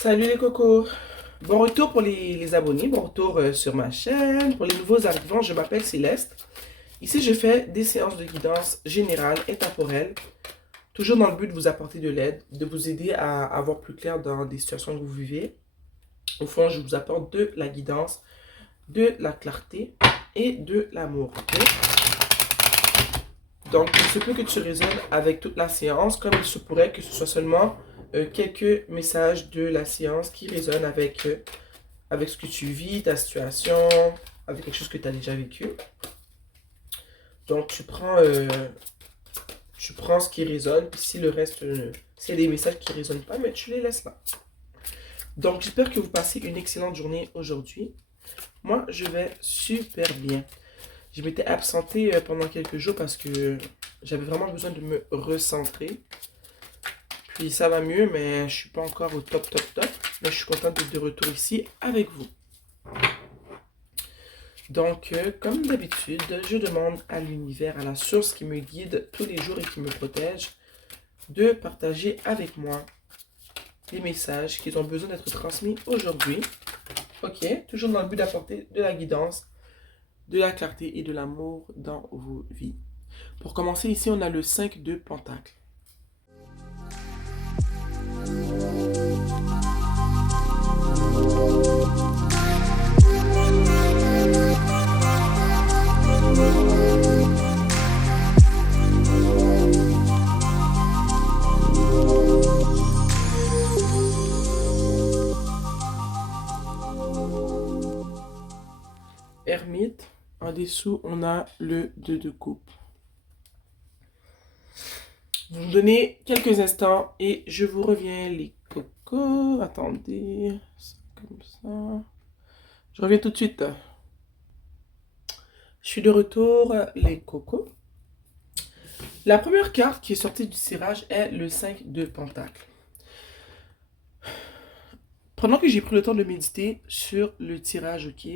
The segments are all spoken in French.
Salut les cocos! Bon retour pour les abonnés, bon retour sur ma chaîne. Pour les nouveaux arrivants, je m'appelle Céleste. Ici, je fais des séances de guidance générale et temporelle, toujours dans le but de vous apporter de l'aide, de vous aider à avoir plus clair dans des situations que vous vivez. Au fond, je vous apporte de la guidance, de la clarté et de l'amour. Okay? Donc, il se peut que tu résonnes avec toute la séance, comme il se pourrait que ce soit seulement quelques messages de la séance qui résonnent avec ce que tu vis, ta situation, avec quelque chose que tu as déjà vécu. Donc, tu prends ce qui résonne, puis si le reste, s'il y a des messages qui ne résonnent pas, mais tu les laisses là. Donc, j'espère que vous passez une excellente journée aujourd'hui. Moi, je vais super bien. Je m'étais absenté pendant quelques jours parce que j'avais vraiment besoin de me recentrer. Puis ça va mieux, mais je suis pas encore au top. Mais je suis content d'être de retour ici avec vous. Donc, comme d'habitude, je demande à l'univers, à la source qui me guide tous les jours et qui me protège, de partager avec moi les messages qui ont besoin d'être transmis aujourd'hui. Ok, toujours dans le but d'apporter de la guidance, de la clarté et de l'amour dans vos vies. Pour commencer, ici, on a le 5 de Pentacle. Ermite, en dessous, on a le 2 de coupe. Vous me donnez quelques instants et je vous reviens, les cocos. Attendez, comme ça. Je reviens tout de suite. Je suis de retour, les cocos. La première carte qui est sortie du tirage est le 5 de Pentacle. Pendant que j'ai pris le temps de méditer sur le tirage, ok,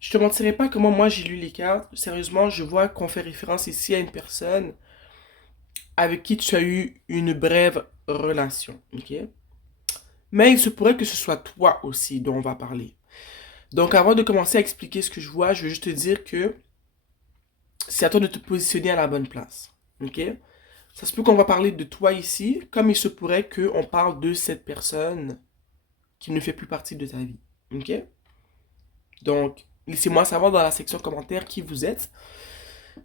je te mentirai pas comment moi j'ai lu les cartes. Sérieusement, je vois qu'on fait référence ici à une personne avec qui tu as eu une brève relation, ok? Mais il se pourrait que ce soit toi aussi dont on va parler. Donc avant de commencer à expliquer ce que je vois, je veux juste te dire que c'est à toi de te positionner à la bonne place, ok? Ça se peut qu'on va parler de toi ici, comme il se pourrait qu'on parle de cette personne qui ne fait plus partie de ta vie, ok? Donc, laissez-moi savoir dans la section commentaire qui vous êtes.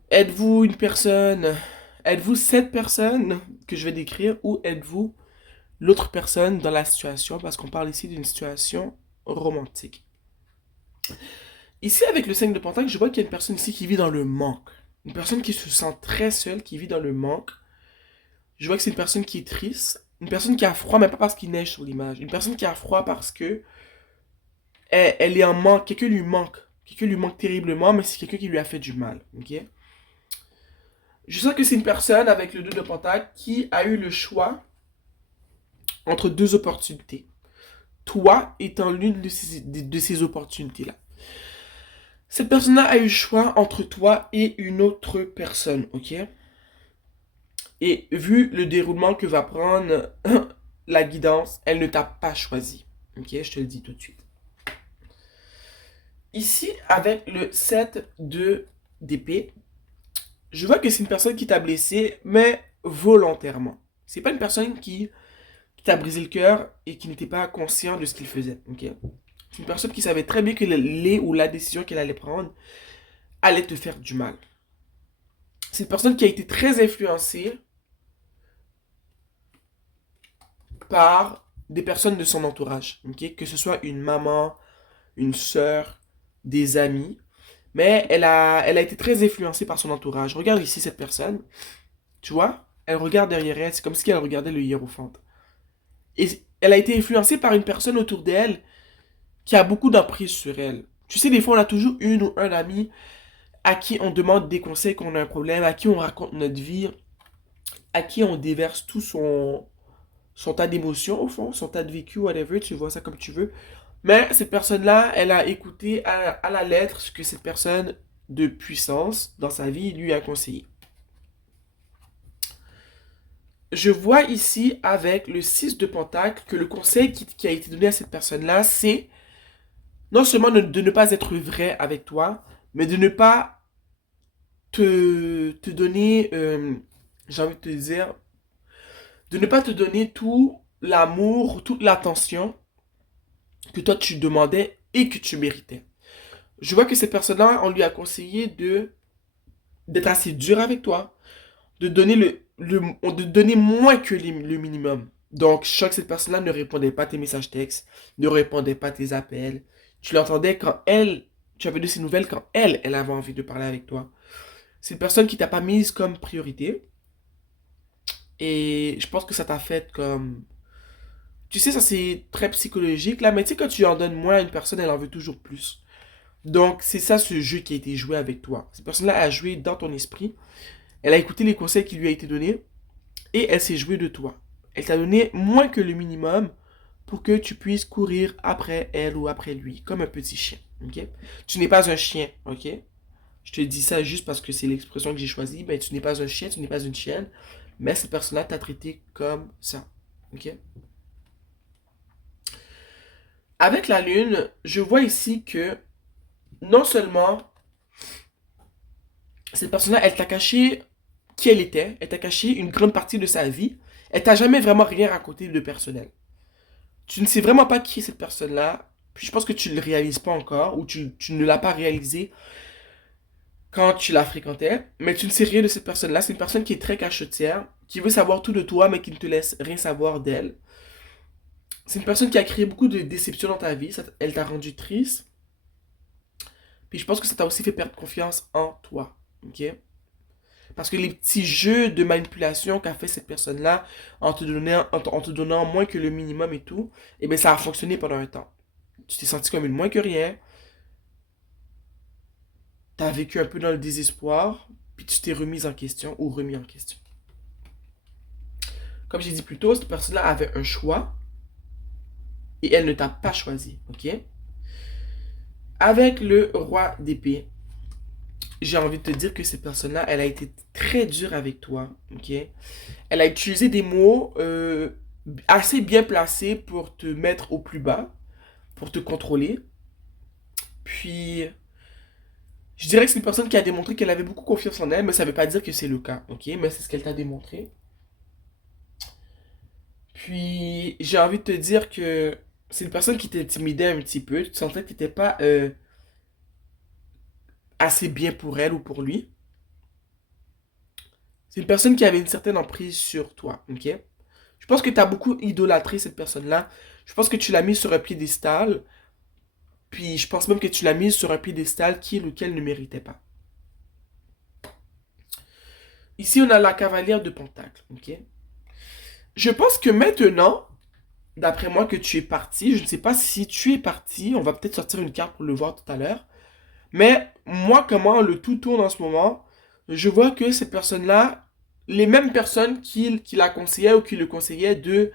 Êtes-vous une personne, êtes-vous cette personne que je vais décrire ou êtes-vous l'autre personne dans la situation parce qu'on parle ici d'une situation romantique. Ici, avec le 5 de Pentacle, je vois qu'il y a une personne ici qui vit dans le manque. Une personne qui se sent très seule, qui vit dans le manque. Je vois que c'est une personne qui est triste. Une personne qui a froid, mais pas parce qu'il neige sur l'image. Une personne qui a froid parce que elle est en manque. Quelqu'un lui manque. Quelqu'un lui manque terriblement, mais c'est quelqu'un qui lui a fait du mal. Ok? Je sens que c'est une personne avec le 2 de Pentacle qui a eu le choix entre deux opportunités. Toi étant l'une de ces opportunités-là. Cette personne-là a eu le choix entre toi et une autre personne, ok? Et vu le déroulement que va prendre la guidance, elle ne t'a pas choisi. Ok, je te le dis tout de suite. Ici, avec le 7 de d'épée, je vois que c'est une personne qui t'a blessé, mais volontairement. C'est pas une personne qui t'a brisé le cœur et qui n'était pas conscient de ce qu'il faisait, ok? C'est une personne qui savait très bien que les ou la décision qu'elle allait prendre allait te faire du mal. C'est une personne qui a été très influencée par des personnes de son entourage, ok? Que ce soit une maman, une sœur, des amis, mais elle a été très influencée par son entourage. Regarde ici cette personne, tu vois? Elle regarde derrière elle, c'est comme si elle regardait le hiérophante. Et elle a été influencée par une personne autour d'elle qui a beaucoup d'emprise sur elle. Tu sais, des fois, on a toujours une ou un ami à qui on demande des conseils quand on a un problème, à qui on raconte notre vie, à qui on déverse tout son tas d'émotions, au fond, son tas de vécu, whatever, tu vois ça comme tu veux. Mais cette personne-là, elle a écouté à la lettre ce que cette personne de puissance dans sa vie lui a conseillé. je vois ici avec le 6 de Pentacle que le conseil qui a été donné à cette personne-là, c'est non seulement de ne pas être vrai avec toi, mais de ne pas te donner, j'ai envie de te dire, de ne pas te donner tout l'amour, toute l'attention que toi tu demandais et que tu méritais. Je vois que cette personne-là, on lui a conseillé d'être assez dur avec toi, de donner de donner moins que le minimum. Donc, je sens que cette personne-là ne répondait pas à tes messages textes, ne répondait pas à tes appels. Tu l'entendais quand elle, tu avais de ses nouvelles quand elle avait envie de parler avec toi. C'est une personne qui t'a pas mise comme priorité. Et je pense que ça t'a fait comme... Tu sais, ça c'est très psychologique là, mais tu sais, quand tu en donnes moins à une personne, elle en veut toujours plus. Donc, c'est ça ce jeu qui a été joué avec toi. Cette personne-là a joué dans ton esprit. Elle a écouté les conseils qui lui a été donnés et elle s'est jouée de toi. Elle t'a donné moins que le minimum pour que tu puisses courir après elle ou après lui, comme un petit chien. Ok? Tu n'es pas un chien, ok? Je te dis ça juste parce que c'est l'expression que j'ai choisie. Ben, tu n'es pas un chien, tu n'es pas une chienne, mais cette personne-là t'a traité comme ça. Ok? Avec la lune, je vois ici que non seulement cette personne-là, elle t'a caché qui elle était, elle t'a caché une grande partie de sa vie, elle t'a jamais vraiment rien raconté de personnel. Tu ne sais vraiment pas qui est cette personne-là, puis je pense que tu ne le réalises pas encore, ou tu ne l'as pas réalisé quand tu la fréquentais, mais tu ne sais rien de cette personne-là. C'est une personne qui est très cachetière, qui veut savoir tout de toi, mais qui ne te laisse rien savoir d'elle. C'est une personne qui a créé beaucoup de déceptions dans ta vie, elle t'a rendu triste, puis je pense que ça t'a aussi fait perdre confiance en toi. Ok? Parce que les petits jeux de manipulation qu'a fait cette personne-là en te donnant moins que le minimum et tout, eh bien ça a fonctionné pendant un temps. Tu t'es senti comme une moins que rien, t'as vécu un peu dans le désespoir, puis tu t'es remise en question ou remis en question. Comme j'ai dit plus tôt, cette personne-là avait un choix et elle ne t'a pas choisi, ok? Avec le roi d'épée, j'ai envie de te dire que cette personne-là, elle a été très dure avec toi, ok? Elle a utilisé des mots assez bien placés pour te mettre au plus bas, pour te contrôler. Puis, je dirais que c'est une personne qui a démontré qu'elle avait beaucoup confiance en elle, mais ça ne veut pas dire que c'est le cas, ok? Mais c'est ce qu'elle t'a démontré. Puis, j'ai envie de te dire que c'est une personne qui t'intimidait un petit peu. Tu sentais que tu n'étais pas assez bien pour elle ou pour lui. C'est une personne qui avait une certaine emprise sur toi, ok? Je pense que tu as beaucoup idolâtré cette personne-là. Je pense que tu l'as mise sur un piédestal. Puis je pense même que tu l'as mise sur un piédestal qui est lequel ne méritait pas. Ici, on a la cavalière de Pentacle, ok? Je pense que maintenant, d'après moi, que tu es parti, je ne sais pas si tu es parti, on va peut-être sortir une carte pour le voir tout à l'heure. Mais moi, comment le tout tourne en ce moment, je vois que cette personne-là, les mêmes personnes qui la conseillaient ou qui le conseillaient de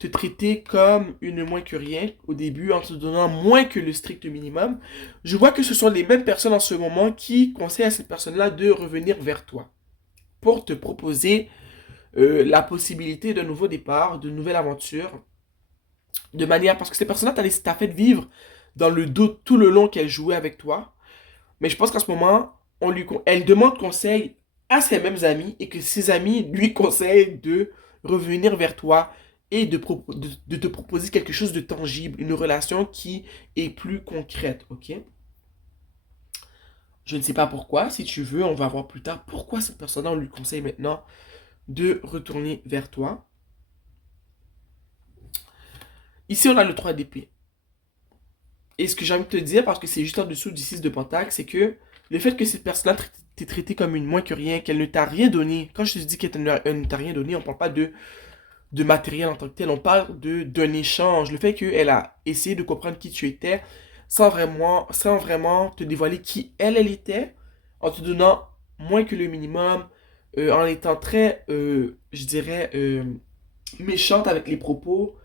te traiter comme une moins que rien au début en te donnant moins que le strict minimum, je vois que ce sont les mêmes personnes en ce moment qui conseillent à cette personne-là de revenir vers toi pour te proposer la possibilité d'un nouveau départ, d'une nouvelle aventure, de manière parce que ces personnes-là t'a fait vivre dans le doute tout le long qu'elle jouait avec toi. Mais je pense qu'en ce moment, elle demande conseil à ses mêmes amis et que ses amis lui conseillent de revenir vers toi et de te proposer quelque chose de tangible, une relation qui est plus concrète, ok? Je ne sais pas pourquoi, si tu veux, on va voir plus tard pourquoi cette personne-là, on lui conseille maintenant de retourner vers toi. Ici, on a le 3 d'épée. Et ce que j'ai envie de te dire, parce que c'est juste en dessous du 6 de Pentacle, c'est que le fait que cette personne-là t'ait traité comme une moins que rien, qu'elle ne t'a rien donné, quand je te dis qu'elle ne t'a rien donné, on parle pas de matériel en tant que tel, on parle d'un échange. Le fait qu'elle a essayé de comprendre qui tu étais sans vraiment te dévoiler qui elle était, en te donnant moins que le minimum, en étant très, je dirais, méchante avec les propos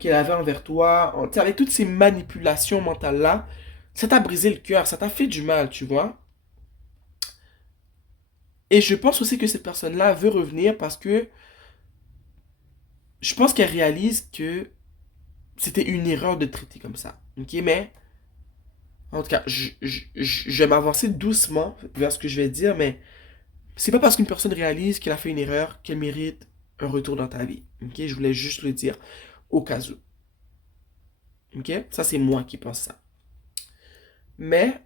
qu'elle avait envers toi, avec toutes ces manipulations mentales-là, ça t'a brisé le cœur, ça t'a fait du mal, tu vois. Et je pense aussi que cette personne-là veut revenir parce que je pense qu'elle réalise que c'était une erreur de traiter comme ça. Ok, mais en tout cas, je vais m'avancer doucement vers ce que je vais dire, mais c'est pas parce qu'une personne réalise qu'elle a fait une erreur qu'elle mérite un retour dans ta vie. Ok, je voulais juste le dire au cas où. Ok, ça c'est moi qui pense ça. Mais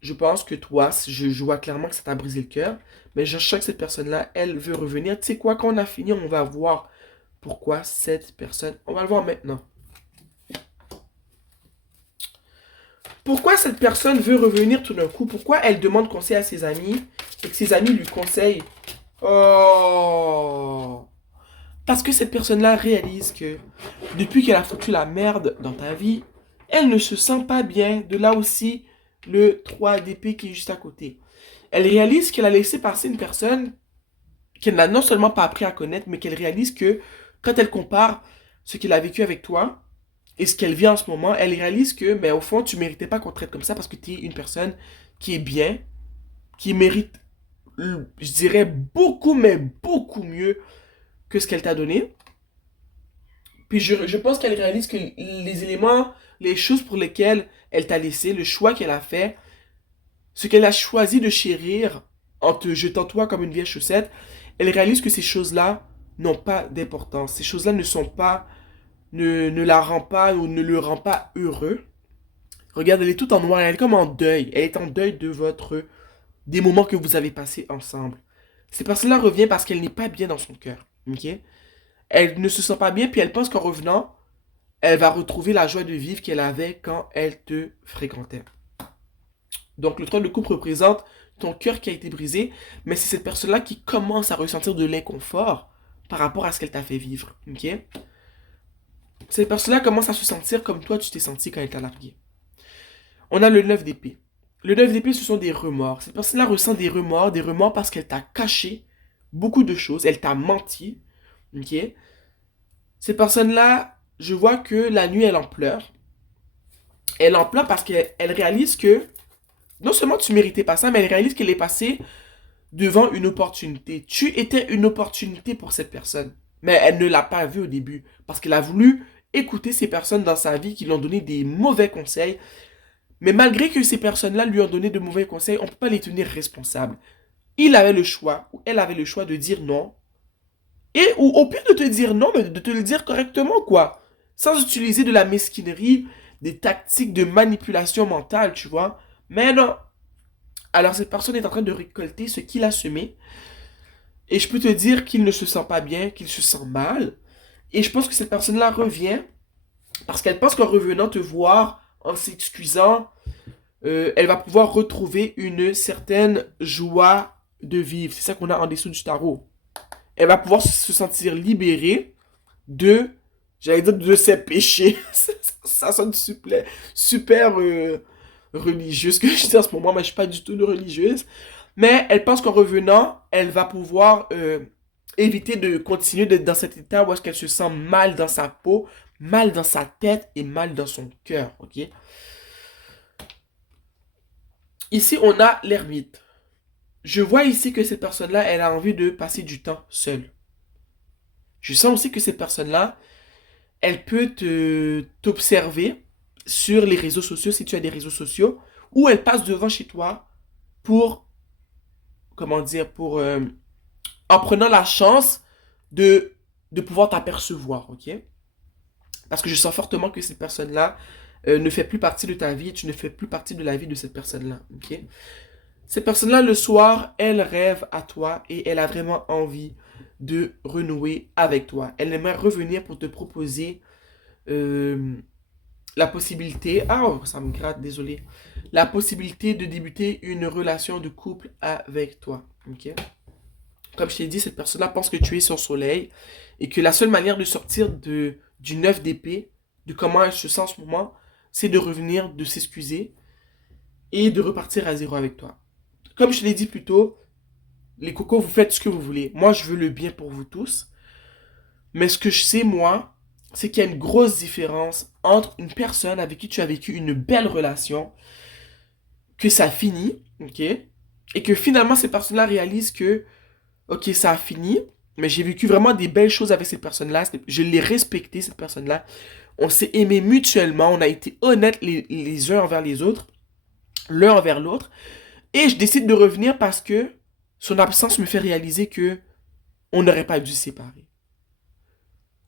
je pense que toi, je vois clairement que ça t'a brisé le cœur, mais je sens que cette personne-là, elle veut revenir. Tu sais quoi, quand on a fini, on va voir pourquoi cette personne. On va le voir maintenant. Pourquoi cette personne veut revenir tout d'un coup? Pourquoi elle demande conseil à ses amis et que ses amis lui conseillent? Oh! Parce que cette personne-là réalise que depuis qu'elle a foutu la merde dans ta vie, elle ne se sent pas bien. De là aussi, le 3 d'épée qui est juste à côté. Elle réalise qu'elle a laissé passer une personne qu'elle n'a non seulement pas appris à connaître, mais qu'elle réalise que quand elle compare ce qu'elle a vécu avec toi et ce qu'elle vit en ce moment, elle réalise que, mais au fond, tu méritais pas qu'on te traite comme ça parce que tu es une personne qui est bien, qui mérite, je dirais, beaucoup, mais beaucoup mieux que ce qu'elle t'a donné. Puis je pense qu'elle réalise que les éléments, les choses pour lesquelles elle t'a laissé, le choix qu'elle a fait, ce qu'elle a choisi de chérir en te jetant toi comme une vieille chaussette, elle réalise que ces choses-là n'ont pas d'importance. Ces choses-là ne sont pas, ne la rend pas ou ne le rend pas heureux. Regarde, elle est toute en noir, elle est comme en deuil. Elle est en deuil de des moments que vous avez passés ensemble. Cette personne-là revient parce qu'elle n'est pas bien dans son cœur. Ok? Elle ne se sent pas bien, puis elle pense qu'en revenant, elle va retrouver la joie de vivre qu'elle avait quand elle te fréquentait. Donc le trône de coupe représente ton cœur qui a été brisé, mais c'est cette personne-là qui commence à ressentir de l'inconfort par rapport à ce qu'elle t'a fait vivre. Ok? Cette personne-là commence à se sentir comme toi tu t'es senti quand elle t'a largué. On a le 9 d'épée. Le 9 d'épée, ce sont des remords. Cette personne-là ressent des remords parce qu'elle t'a caché beaucoup de choses, elle t'a menti. Ok? Cette personne-là, je vois que la nuit, elle en pleure. Elle en pleure parce qu'elle réalise que non seulement tu méritais pas ça, mais elle réalise qu'elle est passée devant une opportunité. Tu étais une opportunité pour cette personne. Mais elle ne l'a pas vu au début. Parce qu'elle a voulu écouter ces personnes dans sa vie qui lui ont donné des mauvais conseils. Mais malgré que ces personnes-là lui ont donné de mauvais conseils, on ne peut pas les tenir responsables. Il avait le choix, ou elle avait le choix de dire non. Et ou au pire de te dire non, mais de te le dire correctement, quoi. Sans utiliser de la mesquinerie, des tactiques de manipulation mentale, tu vois. Mais non. Alors cette personne est en train de récolter ce qu'il a semé. Et je peux te dire qu'il ne se sent pas bien, qu'il se sent mal. Et je pense que cette personne-là revient parce qu'elle pense qu'en revenant te voir, en s'excusant, elle va pouvoir retrouver une certaine joie de vivre. C'est ça qu'on a en dessous du tarot. Elle va pouvoir se sentir libérée de, j'allais dire, de ses péchés. Ça sonne super religieux ce que je dis en ce moment, mais je suis pas du tout une religieuse. Mais elle pense qu'en revenant, elle va pouvoir éviter de continuer d'être dans cet état où est-ce qu'elle se sent mal dans sa peau, mal dans sa tête et mal dans son cœur. Ok? Ici, on a l'ermite. Je vois ici que cette personne-là, elle a envie de passer du temps seule. Je sens aussi que cette personne-là, elle peut t'observer sur les réseaux sociaux, si tu as des réseaux sociaux, ou elle passe devant chez toi pour, comment dire, en prenant la chance de pouvoir t'apercevoir, ok? Parce que je sens fortement que cette personne-là ne fait plus partie de ta vie et tu ne fais plus partie de la vie de cette personne-là, ok? Cette personne-là, le soir, elle rêve à toi et elle a vraiment envie de renouer avec toi. Elle aimerait revenir pour te proposer euh, la possibilité, ah, oh, ça me gratte, désolé, la possibilité de débuter une relation de couple avec toi, ok? Comme je t'ai dit, cette personne-là pense que tu es son soleil et que la seule manière de sortir du 9 d'épée, de comment elle se sent en ce moment, c'est de revenir, de s'excuser et de repartir à zéro avec toi. Comme je te l'ai dit plus tôt, les cocos, vous faites ce que vous voulez. Moi, je veux le bien pour vous tous. Mais ce que je sais, moi, c'est qu'il y a une grosse différence entre une personne avec qui tu as vécu une belle relation, que ça finit, ok? Et que finalement, cette personne-là réalise que, ok, ça a fini, Mais j'ai vécu vraiment des belles choses avec cette personne-là. Je l'ai respecté, cette personne-là. On s'est aimé mutuellement. On a été honnêtes les uns envers les autres, l'un envers l'autre. Et je décide de revenir parce que son absence me fait réaliser que on n'aurait pas dû se séparer.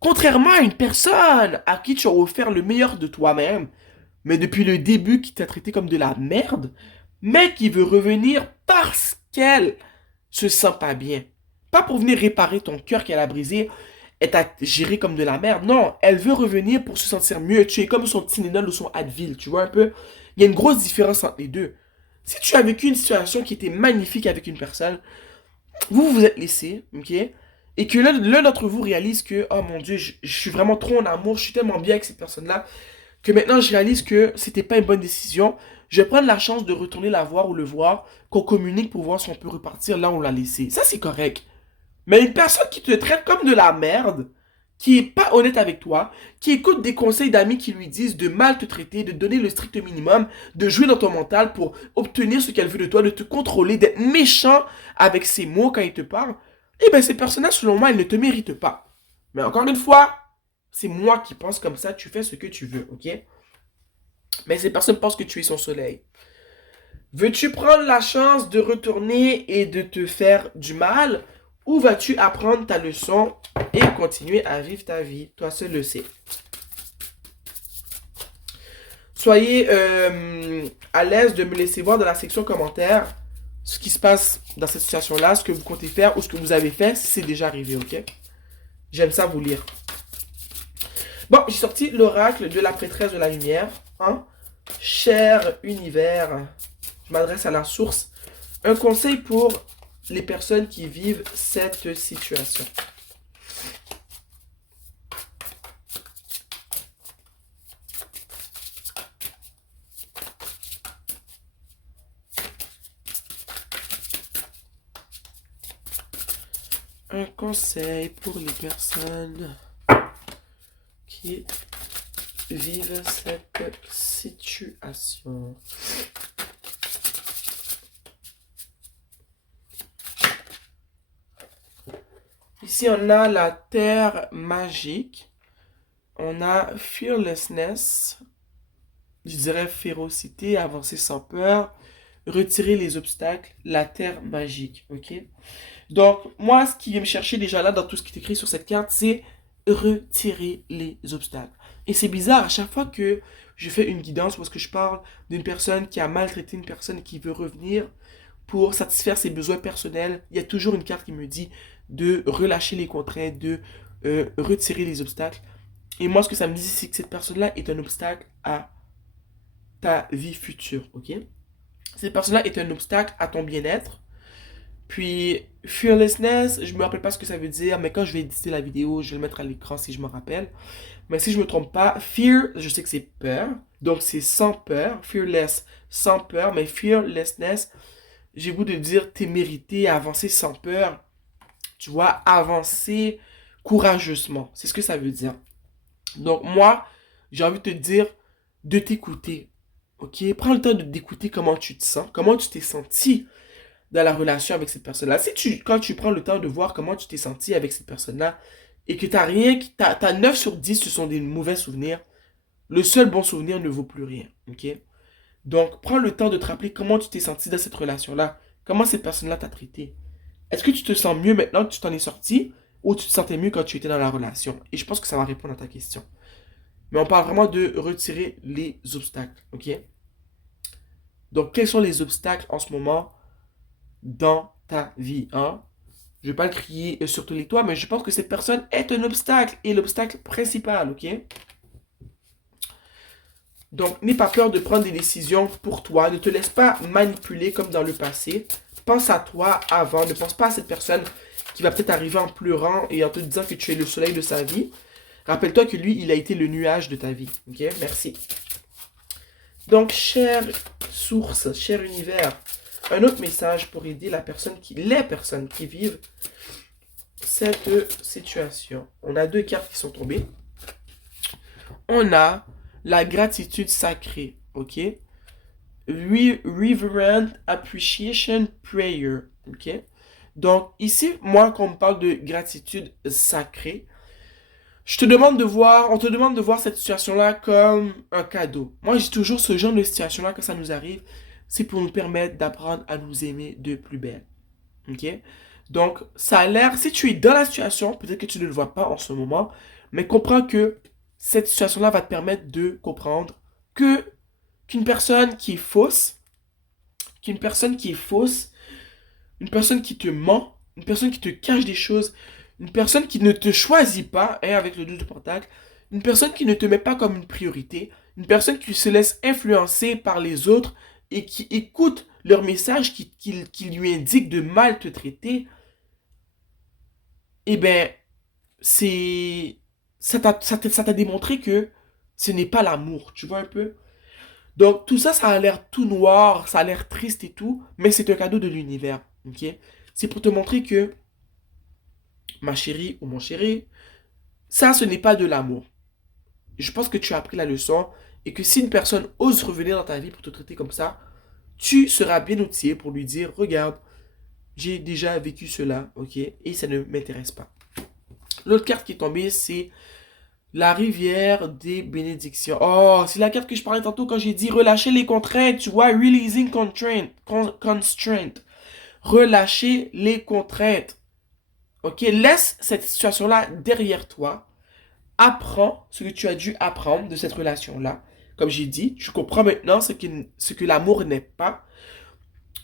Contrairement à une personne à qui tu as offert le meilleur de toi-même, mais depuis le début qui t'a traité comme de la merde, mais qui veut revenir parce qu'elle se sent pas bien. Pas pour venir réparer ton cœur qu'elle a brisé et t'a géré comme de la merde. Non, elle veut revenir pour se sentir mieux. Tu es comme son Tylenol ou son Advil, tu vois un peu. Il y a une grosse différence entre les deux. Si tu as vécu une situation qui était magnifique avec une personne, vous vous êtes laissé, ok? Et que l'un d'entre vous réalise que, oh mon Dieu, je suis vraiment trop en amour, je suis tellement bien avec cette personne-là, que maintenant je réalise que c'était pas une bonne décision. Je vais prendre la chance de retourner la voir ou le voir, qu'on communique pour voir si on peut repartir là où on l'a laissé. Ça, c'est correct. Mais une personne qui te traite comme de la merde, qui est pas honnête avec toi, qui écoute des conseils d'amis qui lui disent de mal te traiter, de donner le strict minimum, de jouer dans ton mental pour obtenir ce qu'elle veut de toi, de te contrôler, d'être méchant avec ses mots quand il te parle, eh bien ces personnes-là, selon moi, elles ne te méritent pas. Mais encore une fois, c'est moi qui pense comme ça, tu fais ce que tu veux, ok? Mais ces personnes pensent que tu es son soleil. Veux-tu prendre la chance de retourner et de te faire du mal ou vas-tu apprendre ta leçon et continuer à vivre ta vie? Toi seul le sais. Soyez à l'aise de me laisser voir dans la section commentaires ce qui se passe dans cette situation-là, ce que vous comptez faire ou ce que vous avez fait si c'est déjà arrivé, ok? J'aime ça vous lire. Bon, j'ai sorti l'oracle de la prêtresse de la lumière. Hein? Cher univers, je m'adresse à la source. Un conseil pour les personnes qui vivent cette situation. Un conseil pour les personnes qui vivent cette situation. Ici, on a la terre magique. On a fearlessness. Je dirais férocité, avancer sans peur, retirer les obstacles, la terre magique, ok? Donc, moi, ce qui vient me chercher déjà là, dans tout ce qui est écrit sur cette carte, c'est retirer les obstacles. Et c'est bizarre, à chaque fois que je fais une guidance, parce que je parle d'une personne qui a maltraité une personne qui veut revenir pour satisfaire ses besoins personnels, il y a toujours une carte qui me dit de relâcher les contraintes, de retirer les obstacles. Et moi, ce que ça me dit, c'est que cette personne-là est un obstacle à ta vie future, ok? Cette personne-là est un obstacle à ton bien-être. Puis, fearlessness, je me rappelle pas ce que ça veut dire, mais quand je vais éditer la vidéo, je vais le mettre à l'écran si je me rappelle. Mais si je me trompe pas, fear, je sais que c'est peur. Donc, c'est sans peur. Fearless, sans peur. Mais fearlessness, j'ai goût de dire témérité, avancer sans peur. Tu vois, avancer courageusement. C'est ce que ça veut dire. Donc, moi, j'ai envie de te dire de t'écouter. Ok? Prends le temps de d'écouter comment tu te sens, comment tu t'es senti dans la relation avec cette personne-là. Quand tu prends le temps de voir comment tu t'es senti avec cette personne-là et que t'as rien, t'as 9 sur 10, ce sont des mauvais souvenirs, le seul bon souvenir ne vaut plus rien. Ok? Donc, prends le temps de te rappeler comment tu t'es senti dans cette relation-là, comment cette personne-là t'a traité. Est-ce que tu te sens mieux maintenant que tu t'en es sorti ou tu te sentais mieux quand tu étais dans la relation? Et je pense que ça va répondre à ta question. Mais on parle vraiment de retirer les obstacles. Ok? Donc, quels sont les obstacles en ce moment dans ta vie, hein? Je vais pas le crier sur tous les toits, mais je pense que cette personne est un obstacle et l'obstacle principal, ok? Donc, n'aie pas peur de prendre des décisions pour toi. Ne te laisse pas manipuler comme dans le passé. Pense à toi avant. Ne pense pas à cette personne qui va peut-être arriver en pleurant et en te disant que tu es le soleil de sa vie. Rappelle-toi que lui, il a été le nuage de ta vie, ok? Merci. Donc, chère source, cher univers, un autre message pour aider les personnes qui vivent cette situation. On a deux cartes qui sont tombées. On a la gratitude sacrée, ok? Reverent Appreciation Prayer, ok? Donc, ici, moi, quand on me parle de gratitude sacrée, on te demande de voir cette situation-là comme un cadeau. Moi, j'ai toujours ce genre de situation-là quand ça nous arrive, c'est pour nous permettre d'apprendre à nous aimer de plus belle. Ok? Donc, ça a l'air, si tu es dans la situation, peut-être que tu ne le vois pas en ce moment, mais comprends que cette situation-là va te permettre de comprendre que qu'une personne qui est fausse, qu'une personne qui est fausse, une personne qui te ment, une personne qui te cache des choses, une personne qui ne te choisit pas, hein, avec le dos de pentacle, une personne qui ne te met pas comme une priorité, une personne qui se laisse influencer par les autres et qui écoute leur message qui lui indique de mal te traiter, eh ben, c'est... ça t'a démontré que ce n'est pas l'amour, tu vois un peu? Donc, tout ça, ça a l'air tout noir, ça a l'air triste et tout, mais c'est un cadeau de l'univers, ok? C'est pour te montrer que, ma chérie ou mon chéri, ça, ce n'est pas de l'amour. Je pense que tu as appris la leçon et que si une personne ose revenir dans ta vie pour te traiter comme ça, tu seras bien outillé pour lui dire, regarde, j'ai déjà vécu cela, ok? Et ça ne m'intéresse pas. L'autre carte qui est tombée, c'est la rivière des bénédictions. Oh, c'est la carte que je parlais tantôt quand j'ai dit relâcher les contraintes, tu vois, releasing constraint. Relâcher les contraintes. Ok, laisse cette situation-là derrière toi. Apprends ce que tu as dû apprendre de cette relation-là. Comme j'ai dit, tu comprends maintenant ce que l'amour n'est pas.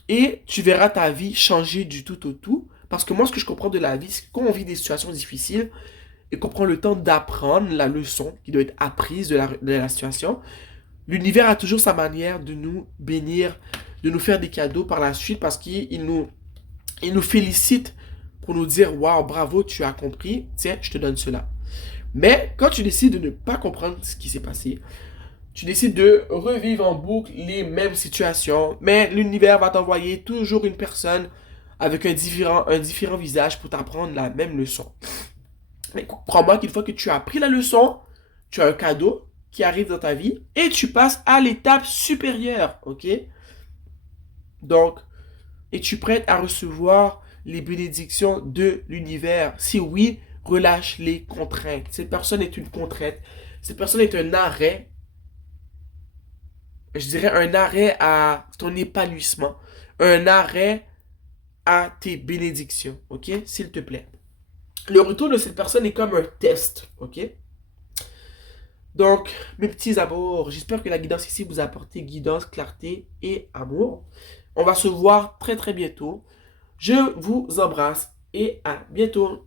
Et tu verras ta vie changer du tout au tout. Parce que moi, ce que je comprends de la vie, c'est que quand on vit des situations difficiles et qu'on prend le temps d'apprendre la leçon qui doit être apprise de la situation, l'univers a toujours sa manière de nous bénir, de nous faire des cadeaux par la suite parce qu'il nous félicite pour nous dire waouh, bravo, tu as compris, tiens, je te donne cela. Mais quand tu décides de ne pas comprendre ce qui s'est passé, tu décides de revivre en boucle les mêmes situations, mais l'univers va t'envoyer toujours une personne avec un différent visage pour t'apprendre la même leçon. Mais crois-moi qu'une fois que tu as appris la leçon, tu as un cadeau qui arrive dans ta vie et tu passes à l'étape supérieure, ok? Donc, es-tu prête à recevoir les bénédictions de l'univers? Si oui, relâche les contraintes. Cette personne est une contrainte. Cette personne est un arrêt, je dirais un arrêt à ton épanouissement, un arrêt à tes bénédictions, ok? S'il te plaît. Le retour de cette personne est comme un test, ok? Donc, mes petits amours, j'espère que la guidance ici vous a apporté guidance, clarté et amour. On va se voir très très bientôt. Je vous embrasse et à bientôt.